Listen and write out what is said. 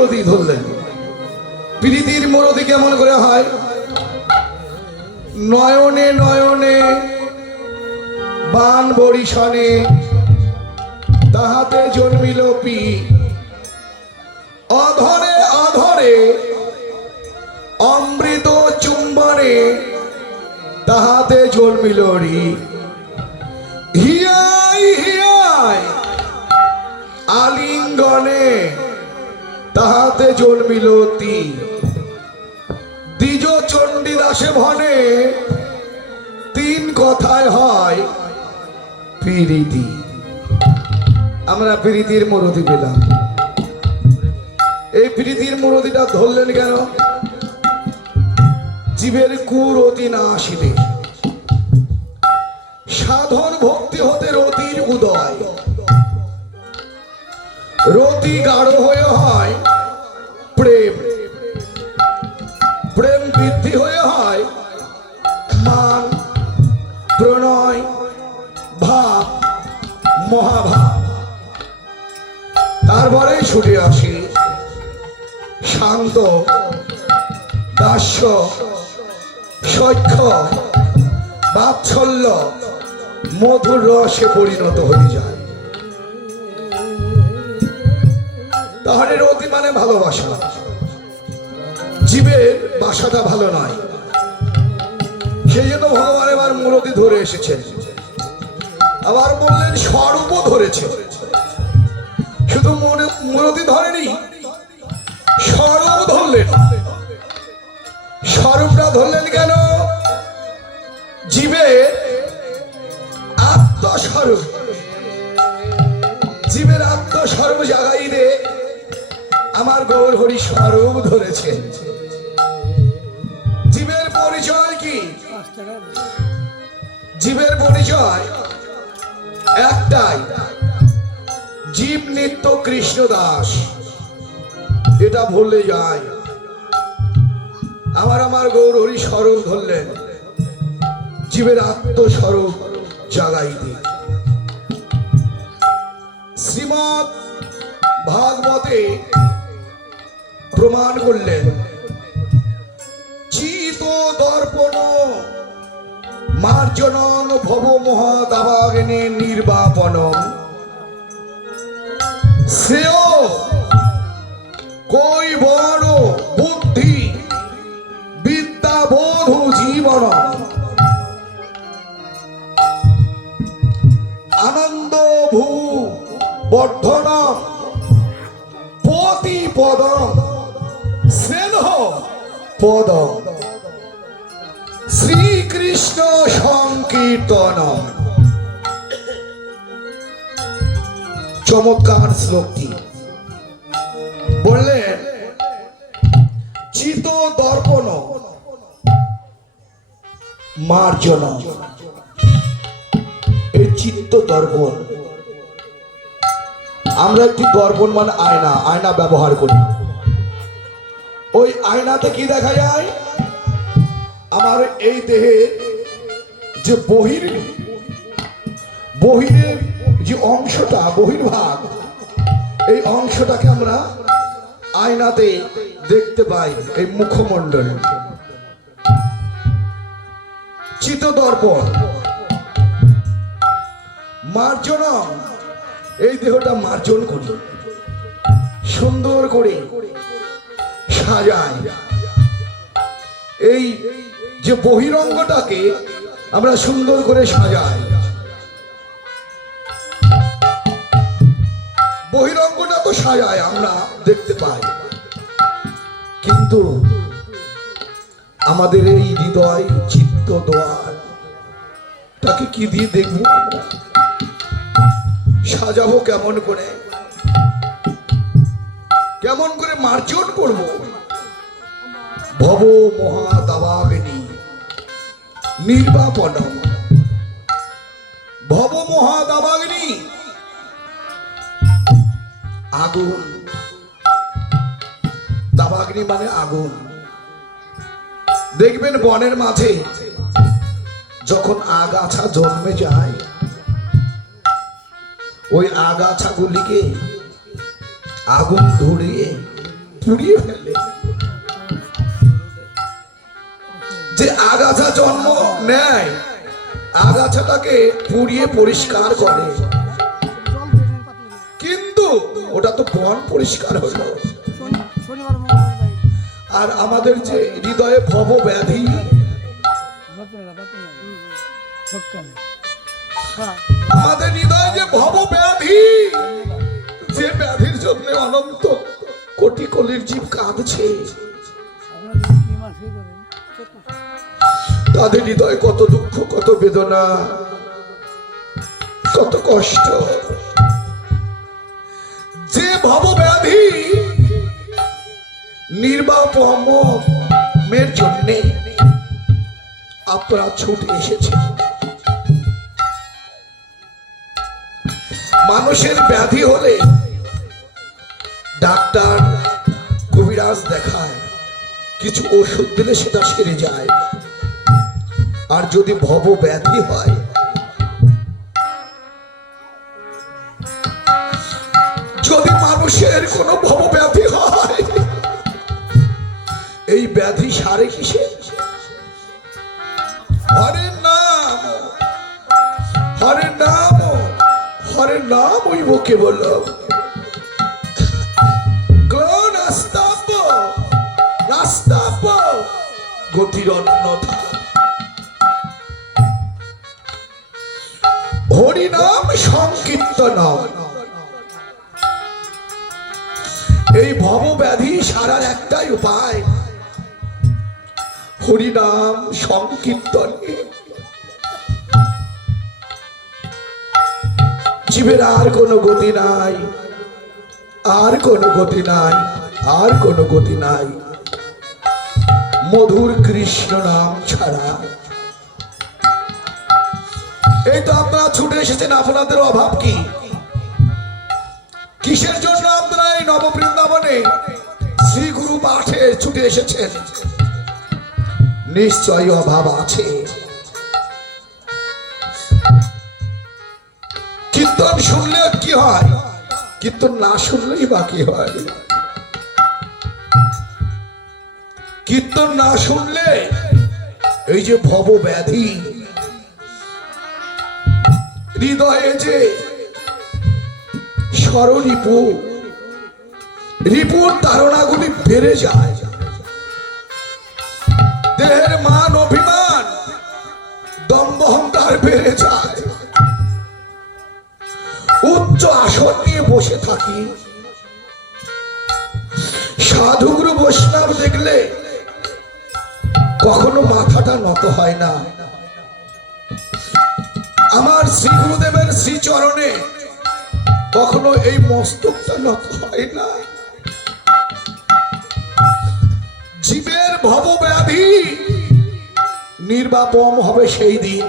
মুরতি ধরলেন। প্রীতির মুরতি কেমন করে হয়? নয়নে নয়নে বান বরিশনে তাহাতে জন্মিল পি, অধরে অধরে অমৃত চুম্বনে তাহাতে জন্মিল রি, হিয়াই হিয়াই আলিঙ্গনে তাহাতে জন্মিল তি, দ্বিজ চণ্ডীদাসে ভনে তিন কথায় হয় প্রীতি। আমরা প্রীতির মুরতি পেলাম। এই প্রীতির মুরতিটা ধরলেন কেন? জীবের কুরতি না আসিলে সাধন ভক্তি হতে রতির উদয়, রতি গাঢ় হয়ে হয় প্রেম, প্রেম বৃদ্ধি হয়ে হয় মান, প্রণয়, ভাব, মহাভাব। তারপরে ছুটে আসি শান্ত, দাস্য, সখ্য, বাৎসল্য, মধুর রসে পরিণত হয়ে যায়। তাহলে রতি মানে ভালোবাসা। জীবের বাসাটা ভালো নয়, সেই জন্য ভগবান এবার মূরতি ধরে এসেছেন। আবার বললেন স্বরূপও ধরেছে, শুধু মূরতি ধরেনি, স্বরূপ ধরলেন। স্বরূপটা ধরলেন কেন? জীবের আত্মস্বরূপ, জীবের আত্মস্বরূপ জাগাইতে আমার গৌর হরি স্বরূপ ধরেছেন। জীবের পরিচয় কি? জীবের পরিচয় একটাই, জীব নিত্য কৃষ্ণ দাস। এটা ভুলে যায়। আমার গৌর হরি স্বরূপ ধরলেন, জীবের আত্মস্বরূপ জাগাইতে। শ্রীমৎ ভাগবতে প্রমাণ করলেন, চিত দর্পণ মার্জনং ভব মহাদাবাগ্নে নির্বাপনম, শ্রেয় কৈবর বুদ্ধি বিদ্যাবোধ জীবন, আনন্দ ভূ বর্ধন পতিপদ স্নেহ পদ, শ্রীকৃষ্ণ সংকীর্তন। চমৎকার শ্লোকটি বললেন, চিত দর্পণ মার্জন। এই চিত্ত দর্পণ, আমরা একটি দর্পণ মানে আয়না, আয়না ব্যবহার করি। ওই আয়নাতে কি দেখা যায়? আমার এই দেহে যে বহিরের যে অংশটা, বহির্ভাগ, এই অংশটাকে আমরা আয়নাতে দেখতে পাই, এই মুখমণ্ডল। চিত দর্পণ মার্জন, এই দেহটা মার্জন করি, সুন্দর করে সাজাই। এই যে বহিরঙ্গটাকে আমরা সুন্দর করে সাজাই, বহিরঙ্গটা তো সাজায়, আমরা দেখতে পাই। কিন্তু আমাদের এই হৃদয় চিত্ত দ্বার তাকে কি দিয়ে দেখবো? সাজাবো কেমন করে? কেমন করে মার্জন করব? ভব মহাদাবাগ্নি নির্বাপন। ভব মহাদাবাগ্নি আগুন, দাবাগ্নি মানে আগুন। দেখবেন বনের মাঝে যখন আগাছা জন্মে যায়, ওই আগাছাগুলিকে আগুন ধরিয়ে পুড়িয়ে ফেলে। যে আগাছা জন্ম নেয়, আগাছাটাকে পুড়িয়ে পরিষ্কার করে, কিন্তু ওটা তো বন পরিষ্কার হলো। আর আমাদের যে হৃদয়ে ভব ব্যাধি, আমাদের হৃদয়ে যে ভব ব্যাধি, যে ব্যাধির জন্য অনন্ত কোটি কলির জীব কাঁদছে, তাদের হৃদয়ে কত দুঃখ, কত বেদনা, কত কষ্ট। যে ভব ব্যাধি নির্বাপমের জন্যে আপনারা ছুটে এসেছে। মানুষের ব্যাধি হলে ডাক্তার কবিরাজ দেখায়, কিছু ওষুধ দিলে সেটা সেরে যায়। আর যদি ভব ব্যাধি হয়, যদি মানুষের কোনো ভব ব্যাধি হয়, এই ব্যাধি সারে কিসে? হরে নাম, হরে নাম, হরে নাম ওই মুখে বলল। গতির অন্যথা হরিনাম সংকীর্তন। এই ভব ব্যাধি সারার একটাই উপায়, হরিনাম সংকীর্তন। জীবের আর কোনো গতি নাই, আর কোনো গতি নাই, আর কোনো গতি নাই মধুর কৃষ্ণ নাম ছাড়া। এই তো আপনারা ছুটে এসেছেন, আপনাদের অভাব কি? কিসের জন্য আপনারা এই নববৃন্দাবনে শ্রী গুরু পাঠে ছুটে এসেছেন? নিশ্চয়ই অভাব আছে। কীর্তন শুনলে কি হয়? কীর্তন না শুনলেই বা কি হয়? কীর্তন না শুনলে এই যে ভব ব্যাধি, হৃদয়ে যে স্বররিপু, রিপুর তাড়নাগুলি বেড়ে যায়। দেহের মান অভিমান, দম্ভ অহংকার বেড়ে যায়। উচ্চ আসন নিয়ে বসে থাকি, সাধুগুরু বৈষ্ণব দেখলে কখনো মাথাটা নত হয় না। আমার শ্রী গুরুদেবের শ্রী চরণে কখনো এই মস্তকটা নত হয় না। জীবের ভব ব্যাধি নির্বাপন হবে সেই দিন,